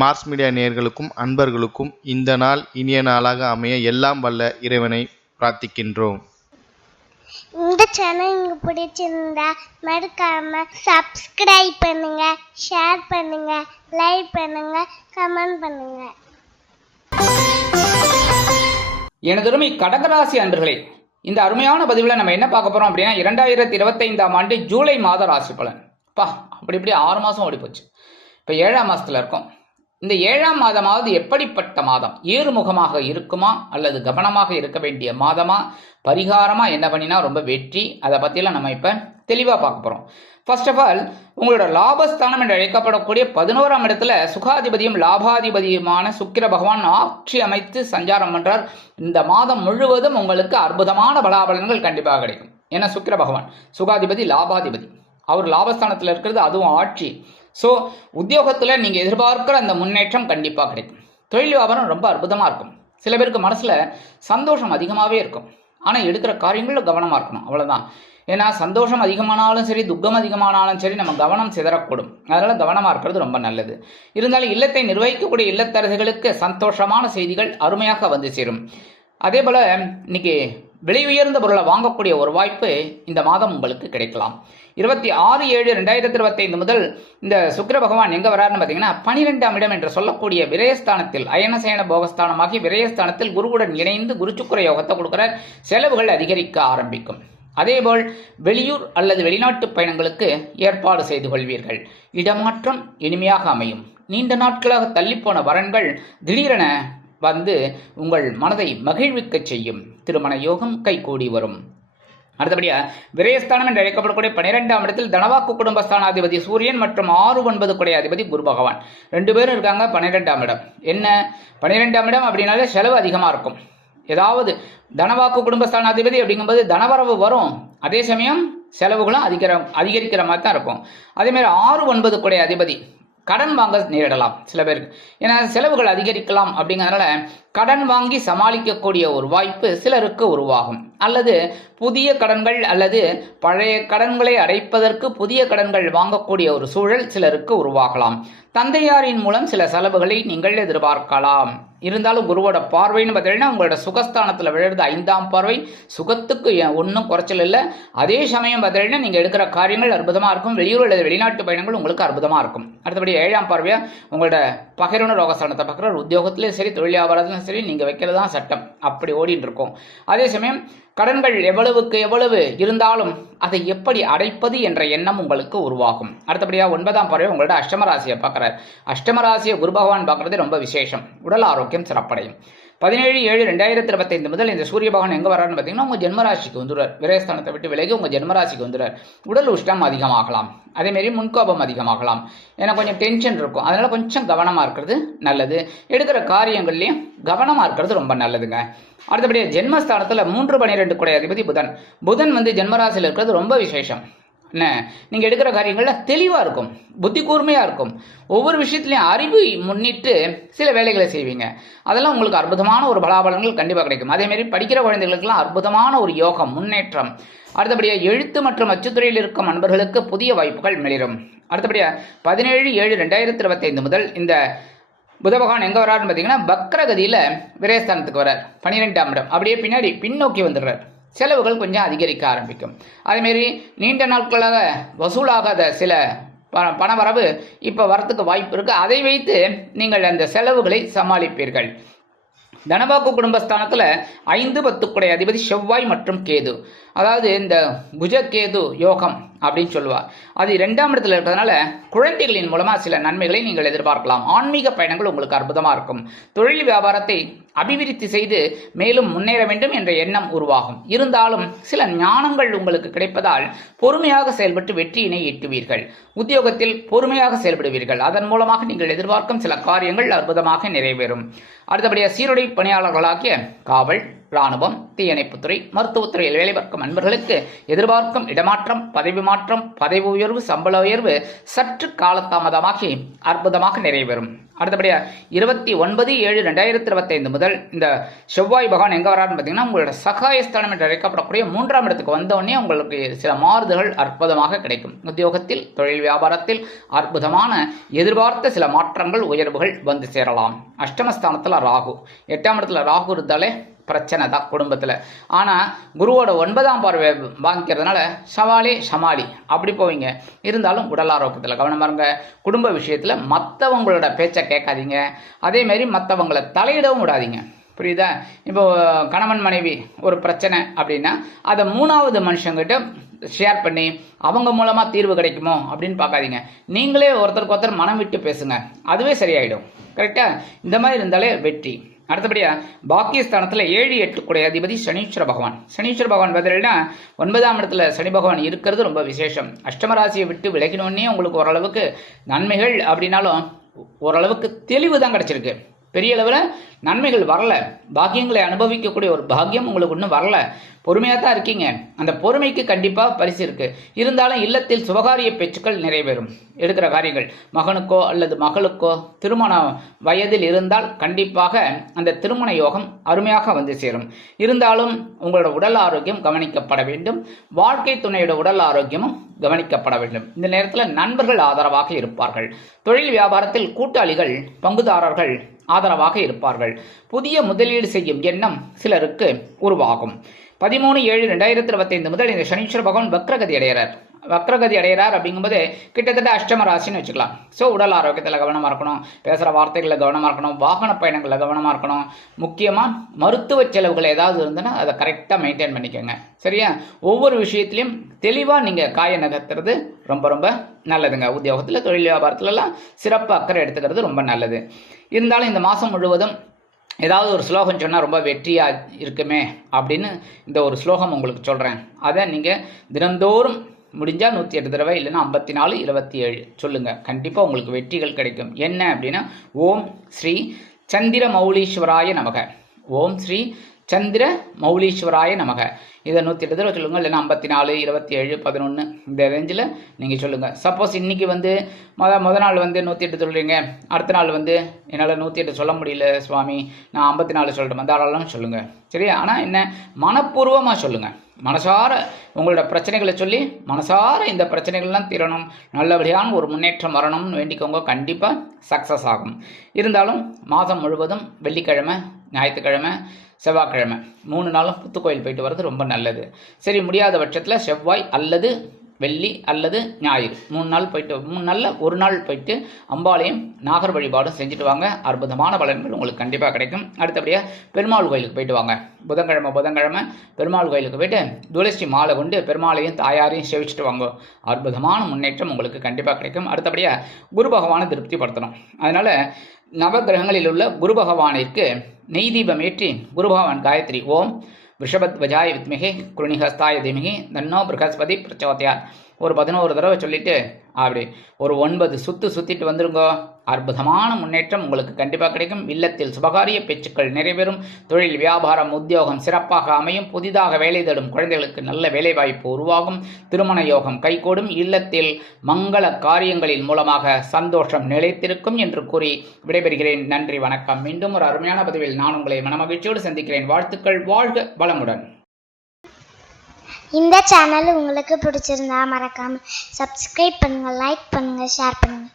Mars media நேயர்களுக்கும் அன்பர்களுக்கும் இந்த நாள் இனிய நாளாக அமைய எல்லாம் வல்ல இறைவனை பிரார்த்திக்கின்றோம். இந்த சேனல் உங்களுக்கு பிடிச்சிருந்தா மறக்காம சப்ஸ்கிரைப் பண்ணுங்க ஷேர் பண்ணுங்க லைக் பண்ணுங்க கமெண்ட் பண்ணுங்க. எனதருமை கடகராசி அன்பர்களே இந்த அருமையான பதிவில் நம்ம என்ன பார்க்க போறோம் அப்படின்னா இரண்டாயிரத்தி இருபத்தைந்தாம் ஆண்டு ஜூலை மாத ராசி பலன் பா அப்படி இப்படி ஆறு மாதம் ஓடி போச்சு இப்போ ஏழாம் மாதத்தில் இருக்கோம். இந்த ஏழாம் மாதமாவது எப்படிப்பட்ட மாதம்? ஏறுமுகமாக இருக்குமா? அல்லது கவனமாக இருக்க வேண்டிய மாதமா? பரிகாரமா என்ன பண்ணினா ரொம்ப வெற்றி. அதை பற்றிலாம் நம்ம இப்போ தெளிவாக பார்க்க போகிறோம் ஃபர்ஸ்ட் ஆஃப் ஆல் உங்களோட லாபஸ்தானம் என்று அழைக்கப்படக்கூடிய பதினோராம் இடத்துல சுகாதிபதியும் லாபாதிபதியுமான சுக்கிர பகவான் ஆட்சி அமைத்து சஞ்சாரம் பண்றார். இந்த மாதம் முழுவதும் உங்களுக்கு அற்புதமான பலாபலன்கள் கண்டிப்பாக கிடைக்கும். ஏன்னா சுக்கிர பகவான் சுகாதிபதி லாபாதிபதி. அவர் லாபஸ்தானத்தில் இருக்கிறது அதுவும் ஆட்சி. ஸோ உத்தியோகத்தில் நீங்கள் எதிர்பார்க்குற அந்த முன்னேற்றம் கண்டிப்பாக கிடைக்கும். தொழில் வியாபாரம் ரொம்ப அற்புதமாக இருக்கும். சில பேருக்கு மனசில் சந்தோஷம் அதிகமாகவே இருக்கும். ஆனால் எடுக்கிற காரியங்களில் கவனமாக இருக்கணும். அவ்வளோதான் ஏன்னா சந்தோஷம் அதிகமானாலும் சரி துக்கம் அதிகமானாலும் சரி நம்ம கவனம் சிதறக்கூடும். அதனால் கவனமாக இருக்கிறது ரொம்ப நல்லது. இருந்தாலும் இல்லத்தை நிர்வகிக்கக்கூடிய இல்லத்தரசிகளுக்கு சந்தோஷமான செய்திகள் அருமையாக வந்து சேரும். அதே போல் இன்னைக்கு விலை உயர்ந்த பொருளை வாங்கக்கூடிய ஒரு வாய்ப்பு இந்த மாதம் உங்களுக்கு கிடைக்கலாம். இருபத்தி ஆறு ஏழு ரெண்டாயிரத்தி இருபத்தைந்து முதல் இந்த சுக்கர பகவான் எங்கே வராருன்னு பார்த்தீங்கன்னா பனிரெண்டாம் இடம் என்று சொல்லக்கூடிய விரயஸ்தானத்தில் அயனசேன போகஸ்தானமாகி விரயஸ்தானத்தில் குருவுடன் இணைந்து குருச்சுக்குர யோகத்தை கொடுக்குற செலவுகள் அதிகரிக்க ஆரம்பிக்கும். அதேபோல் வெளியூர் அல்லது வெளிநாட்டு பயணங்களுக்கு ஏற்பாடு செய்து கொள்வீர்கள். இடமாற்றம் இனிமையாக அமையும். நீண்ட நாட்களாக தள்ளிப்போன வரன்கள் திடீரென வந்து உங்கள் மனதை மகிழ்விக்கச் செய்யும். திருமண யோகம் கைகூடி வரும். அடுத்தபடியாக விரயஸ்தானம் என்று அழைக்கப்படக்கூடிய பன்னிரெண்டாம் இடத்தில் தனவாக்கு குடும்பஸ்தானாதிபதி சூரியன் மற்றும் ஆறு ஒன்பது குடைய அதிபதி குரு பகவான். ரெண்டு பேரும் இருக்காங்க பன்னிரெண்டாம் இடம். என்ன? பன்னிரெண்டாம் இடம் அப்படின்னாலே செலவு அதிகமாக இருக்கும். ஏதாவது தனவாக்கு குடும்பஸ்தானாதிபதி அப்படிங்கும்போது தனவரவு வரும். அதே சமயம் செலவுகளும் அதிகர அதிகரிக்கிற மாதிரி தான் இருக்கும். அதேமாதிரி ஆறு ஒன்பது குடைய அதிபதி கடன் வாங்க நேரிடலாம் சில பேருக்கு. ஏன்னா செலவுகள் அதிகரிக்கலாம் அப்படிங்கிறதுனால கடன் வாங்கி சமாளிக்கக்கூடிய ஒரு வாய்ப்பு சிலருக்கு உருவாகும். அல்லது புதிய கடன்கள் அல்லது பழைய கடன்களை அடைப்பதற்கு புதிய கடன்கள் வாங்கக்கூடிய ஒரு சூழல் சிலருக்கு உருவாகலாம். தந்தையாரின் மூலம் சில செலவுகளை நீங்கள் எதிர்பார்க்கலாம். இருந்தாலும் குருவோட பார்வைன்னு பார்த்தீங்கன்னா உங்களோட சுகஸ்தானத்தில் விழுறது ஐந்தாம் பார்வை. சுகத்துக்கு ஒன்றும் குறைச்சல் இல்லை. அதே சமயம் பார்த்தீங்கன்னா நீங்கள் எடுக்கிற காரியங்கள் அற்புதமாக இருக்கும். வெளியூர் அல்லது வெளிநாட்டு பயணங்கள் உங்களுக்கு அற்புதமாக இருக்கும். அடுத்தபடி ஏழாம் பார்வையாக உங்களோட பகிர்வு ரோகஸ்தானத்தை பார்க்குற உத்தியோகத்திலே சரி தொழில் வியாபாரத்திலும் சரி நீங்கள் வைக்கிறது தான் சட்டம். அப்படி ஓடிட்டு இருக்கும் அதே சமயம் கடன்கள் எவ்வளவுக்கு எவ்வளவு இருந்தாலும் அதை எப்படி அடைப்பது என்ற எண்ணம் உங்களுக்கு உருவாகும். அடுத்தபடியாக ஒன்பதாம் பறவை உங்களோட அஷ்டமராசியை பார்க்குறாரு. அஷ்டமராசியை குரு பகவான் பார்க்குறது ரொம்ப விசேஷம். உடல் ஆரோக்கியம் சிறப்படையும். பதினேழு ஏழு ரெண்டாயிரத்தி இருபத்தைந்து முதல் இந்த சூரிய பகவான் எங்கே வரான்னு பார்த்தீங்கன்னா உங்கள் ஜென்மராசிக்கு வந்துடுறார். விரயஸ்தானத்தை விட்டு விலகி உங்கள் ஜென்மராசிக்கு வந்துடுவார் உடல் உஷ்டம் அதிகமாகலாம். அதேமாரி முன்கோபம் அதிகமாகலாம். ஏன்னா கொஞ்சம் டென்ஷன் இருக்கும். அதனால் கொஞ்சம் கவனமாக இருக்கிறது நல்லது. எடுக்கிற காரியங்கள்லேயும் கவனமாக இருக்கிறது ரொம்ப நல்லதுங்க. அடுத்தபடியாக ஜென்மஸ்தானத்தில் மூன்று பனிரெண்டு குடை அதிபதி புதன். புதன் வந்து ஜென்மராசியில் இருக்கிறது ரொம்ப விசேஷம். என்ன? நீங்கள் எடுக்கிற காரியங்களில் தெளிவாக இருக்கும் புத்தி கூர்மையாக இருக்கும். ஒவ்வொரு விஷயத்துலையும் அறிவு முன்னிட்டு சில வேலைகளை செய்வீங்க. அதெல்லாம் உங்களுக்கு அற்புதமான ஒரு பலாபலன்கள் கண்டிப்பாக கிடைக்கும். அதேமாரி படிக்கிற குழந்தைகளுக்கெல்லாம் அற்புதமான ஒரு யோகம் முன்னேற்றம். அடுத்தபடியாக எழுத்து மற்றும் அச்சுத்துறையில் இருக்கும் நண்பர்களுக்கு புதிய வாய்ப்புகள் மிளிரும் அடுத்தபடியாக பதினேழு ஏழு ரெண்டாயிரத்தி இருபத்தைந்து முதல் இந்த புத பகவான் எங்கே வராருன்னு பார்த்தீங்கன்னா பக்ரகதியில் விரயஸ்தானத்துக்கு வரார் பன்னிரெண்டாம் இடம். அப்படியே பின்னாடி பின்னோக்கி வந்துடுறார். செலவுகள் கொஞ்சம் அதிகரிக்க ஆரம்பிக்கும். அதேமாரி நீண்ட நாட்களாக வசூலாகாத சில ப பணவரவு இப்போ வரத்துக்கு வாய்ப்பு இருக்குது அதை வைத்து நீங்கள் அந்த செலவுகளை சமாளிப்பீர்கள். தனபாக்கு குடும்பஸ்தானத்தில் ஐந்து பத்துக்குடைய அதிபதி செவ்வாய் மற்றும் கேது. அதாவது இந்த புஜகேது யோகம் அப்படின்னு சொல்லுவார் அது ரெண்டாம் இடத்துல இருக்கிறதுனால குழந்தைகளின் மூலமாக சில நன்மைகளை நீங்கள் எதிர்பார்க்கலாம். ஆன்மீக பயணங்கள் உங்களுக்கு அற்புதமாக இருக்கும். தொழில் வியாபாரத்தை அபிவிருத்தி செய்து மேலும் முன்னேற வேண்டும் என்ற எண்ணம் உருவாகும். இருந்தாலும் சில ஞானங்கள் உங்களுக்கு கிடைப்பதால் பொறுமையாக செயல்பட்டு வெற்றியினை எட்டுவீர்கள். உத்தியோகத்தில் பொறுமையாக செயல்படுவீர்கள். அதன் மூலமாக நீங்கள் எதிர்பார்க்கும் சில காரியங்கள் அற்புதமாக நிறைவேறும். அடுத்தபடியாக சீருடை பணியாளர்களாகிய காவல் இராணுவம் தீயணைப்புத்துறை மருத்துவத்துறையில் வேலை பார்க்கும் அன்பர்களுக்கு எதிர்பார்க்கும் இடமாற்றம் பதவி மாற்றம் பதவி உயர்வு சம்பள உயர்வு சற்று காலதாமதமாகி அற்புதமாக நிறைவேறும். அடுத்தபடியாக இருபத்தி ஒன்பது ஏழு ரெண்டாயிரத்தி இருபத்தைந்து முதல் இந்த செவ்வாய் பகவான் எங்கே வராருன்னு பார்த்தீங்கன்னா உங்களோட சகாயஸ்தானம் என்று அழைக்கப்படக்கூடிய மூன்றாம் இடத்துக்கு வந்தவுடனே உங்களுக்கு சில மாறுதல்கள் அற்புதமாக கிடைக்கும். உத்தியோகத்தில் தொழில் வியாபாரத்தில் அற்புதமான எதிர்பார்த்த சில மாற்றங்கள் உயர்வுகள் வந்து சேரலாம். அஷ்டமஸ்தானத்தில் ராகு. எட்டாம் இடத்துல ராகு இருந்தாலே பிரச்சனை தான் குடும்பத்தில். ஆனால் குருவோட ஒன்பதாம் பார்வை வாங்கிக்கிறதுனால சவாலே சமாளி. அப்படி போவீங்க. இருந்தாலும் உடல் ஆரோக்கியத்தில் கவனமாக இருங்க குடும்ப விஷயத்தில் மற்றவங்களோட பேச்சை கேட்காதீங்க. அதேமாரி மற்றவங்களை தலையிடவும் விடாதீங்க. புரியுதா? இப்போ கணவன் மனைவி ஒரு பிரச்சனை அப்படின்னா அதை மூணாவது மனுஷங்கிட்ட ஷேர் பண்ணி அவங்க மூலமாக தீர்வு கிடைக்குமோ அப்படின்னு பார்க்காதீங்க. நீங்களே ஒருத்தருக்கு ஒருத்தர் மனம் விட்டு பேசுங்க. அதுவே சரியாயிடும். கரெக்டாக இந்த மாதிரி இருந்தாலே வெற்றி. அடுத்தபடியா பாக்கியஸ்தானத்தில் ஏழு எட்டு கூடிய அதிபதி சனீஸ்வர பகவான். சனீஸ்வர பகவான் பதில்னா ஒன்பதாம் இடத்துல சனி பகவான் இருக்கிறது ரொம்ப விசேஷம். அஷ்டமராசியை விட்டு விலகினோடனே உங்களுக்கு ஓரளவுக்கு நன்மைகள் அப்படின்னாலும் ஓரளவுக்கு தெளிவு தான் கிடச்சிருக்கு. பெரிய அளவில் நன்மைகள் வரல. பாக்கியங்களை அனுபவிக்கக்கூடிய ஒரு பாக்கியம் உங்களுக்கு இன்னும் வரல. பொறுமையாக தான் இருக்கீங்க. அந்த பொறுமைக்கு கண்டிப்பாக பரிசு இருக்குது இருந்தாலும் இல்லத்தில் சுபகாரிய பேச்சுக்கள் நிறைவேறும். எடுக்கிற காரியங்கள் மகனுக்கோ அல்லது மகளுக்கோ திருமண வயதில் இருந்தால் கண்டிப்பாக அந்த திருமண யோகம் அருமையாக வந்து சேரும். இருந்தாலும் உங்களோட உடல் ஆரோக்கியம் கவனிக்கப்பட வேண்டும். வாழ்க்கை துணையோட உடல் ஆரோக்கியமும் கவனிக்கப்பட வேண்டும். இந்த நேரத்தில் நண்பர்கள் ஆதரவாக இருப்பார்கள். தொழில் வியாபாரத்தில் கூட்டாளிகள் பங்குதாரர்கள் ஆதரவாக இருப்பார்கள். புதிய முதலீடு செய்யும் எண்ணம் சிலருக்கு உருவாகும். பதிமூணு ஏழு ரெண்டாயிரத்தி இருபத்தைந்து முதல் இந்த சனீஸ்வர பகவான் வக்ரகதி அடைகிறார் வக்ரகதி அடைகிறார் அப்படிங்கும்போது கிட்டத்தட்ட அஷ்டம ராசின்னு வச்சுக்கலாம். ஸோ உடல் ஆரோக்கியத்தில் கவனமாக இருக்கணும். பேசுகிற வார்த்தைகளில் கவனமாக இருக்கணும். வாகன பயணங்களில் கவனமாக இருக்கணும். முக்கியமாக மருத்துவ செலவுகள் ஏதாவது இருந்ததுன்னா அதை கரெக்டாக மெயின்டைன் பண்ணிக்கோங்க. சரியா? ஒவ்வொரு விஷயத்துலையும் தெளிவாக நீங்கள் காய நகர்த்துறது ரொம்ப ரொம்ப நல்லதுங்க. உத்தியோகத்தில் தொழில் வியாபாரத்துலலாம் சிறப்பு அக்கறை எடுத்துக்கிறது ரொம்ப நல்லது. இருந்தாலும் இந்த மாதம் முழுவதும் ஏதாவது ஒரு ஸ்லோகம் சொன்னால் ரொம்ப வெற்றியாக இருக்குமே அப்படின்னு இந்த ஒரு ஸ்லோகம் உங்களுக்கு சொல்கிறேன் அதை நீங்கள் தினந்தோறும் முடிஞ்சால் நூற்றி எட்டு தடவை இல்லைன்னா ஐம்பத்தி நாலு இருபத்தி ஏழு சொல்லுங்கள் கண்டிப்பாக உங்களுக்கு வெற்றிகள் கிடைக்கும். என்ன அப்படின்னா ஓம் ஸ்ரீ சந்திர மௌலீஸ்வராய நமக. ஓம் ஸ்ரீ சந்திர மௌலீஸ்வராய நமக. இதை நூற்றி எட்டு தடவை சொல்லுங்கள் இல்லைன்னா ஐம்பத்தி நாலு இருபத்தி ஏழு பதினொன்று இந்த ரேஞ்சில் நீங்கள் சொல்லுங்கள் சப்போஸ் இன்றைக்கி வந்து மொத மொதல் நாள் வந்து நூற்றி எட்டு சொல்கிறீங்க அடுத்த நாள் வந்து என்னால் நூற்றி எட்டு சொல்ல முடியல சுவாமி. நான் ஐம்பத்தி நாலு சொல்கிறேன் தாராளம் சொல்லுங்கள் சரியா? ஆனால் என்ன? மனப்பூர்வமாக சொல்லுங்கள் மனசார உங்களோட பிரச்சனைகளை சொல்லி மனசார இந்த பிரச்சனைகள்லாம் தீரணும். நல்லபடியான ஒரு முன்னேற்றம் வரணும்னு வேண்டிக்கோங்க. கண்டிப்பாக சக்ஸஸ் ஆகும். இருந்தாலும் மாதம் முழுவதும் வெள்ளிக்கிழமை ஞாயிற்றுக்கிழமை செவ்வாய்க்கிழமை மூணு நாளும் புத்துக்கோயில் போயிட்டு வர்றது ரொம்ப நல்லது. சரி முடியாத பட்சத்தில் செவ்வாய் அல்லது வெள்ளி அல்லது ஞாயிறு. மூணு நாள் போயிட்டு மூணு நாளில் ஒரு நாள் போயிட்டு அம்பாலையும் நாகர் வழிபாடும் செஞ்சுட்டு வாங்க. அற்புதமான பலன்கள் உங்களுக்கு கண்டிப்பாக கிடைக்கும். அடுத்தபடியாக பெருமாள் கோயிலுக்கு போயிட்டு வாங்க. புதன்கிழமை புதன்கிழமை பெருமாள் கோயிலுக்கு போயிட்டு துளசி மாலை கொண்டு பெருமாளையும் தாயாரையும் சேவிச்சுட்டு வாங்க. அற்புதமான முன்னேற்றம் உங்களுக்கு கண்டிப்பாக கிடைக்கும். அடுத்தபடியாக குரு பகவானை திருப்திப்படுத்தணும். அதனால் நவகிரகங்களில் உள்ள குரு பகவானிற்கு நெய் தீபம் ஏற்றி குரு பகவான் காயத்ரி. ஓம். ரிஷபத்வஜாய் வித்மிகி குருணிஹஸ்தாய தீமிகி தன்னோ பிரகஸ்பதி பிரச்சோதயாத் ஒரு பதினோரு தடவை சொல்லிட்டு அப்படி. ஒரு ஒன்பது சுற்று சுற்றிட்டு வந்துருங்கோ. அற்புதமான முன்னேற்றம் உங்களுக்கு கண்டிப்பாக கிடைக்கும். இல்லத்தில் சுபகாரிய பேச்சுக்கள் நிறைவேறும். தொழில் வியாபாரம் உத்தியோகம் சிறப்பாக அமையும். புதிதாக வேலை தேடும் குழந்தைகளுக்கு நல்ல வேலைவாய்ப்பு உருவாகும். திருமண யோகம் கைகூடும். இல்லத்தில் மங்கள காரியங்களின் மூலமாக சந்தோஷம் நிலைத்திருக்கும் என்று கூறி விடைபெறுகிறேன். நன்றி வணக்கம். மீண்டும் ஒரு அருமையான பதிவில் நான் உங்களை மனமகிழ்ச்சியோடு சந்திக்கிறேன். வாழ்த்துக்கள். வாழ்க வளமுடன். இந்த சேனல் உங்களுக்கு பிடிச்சிருந்தா மறக்காமல் சப்ஸ்கிரைப் பண்ணுங்கள் லைக் பண்ணுங்கள் ஷேர் பண்ணுங்கள்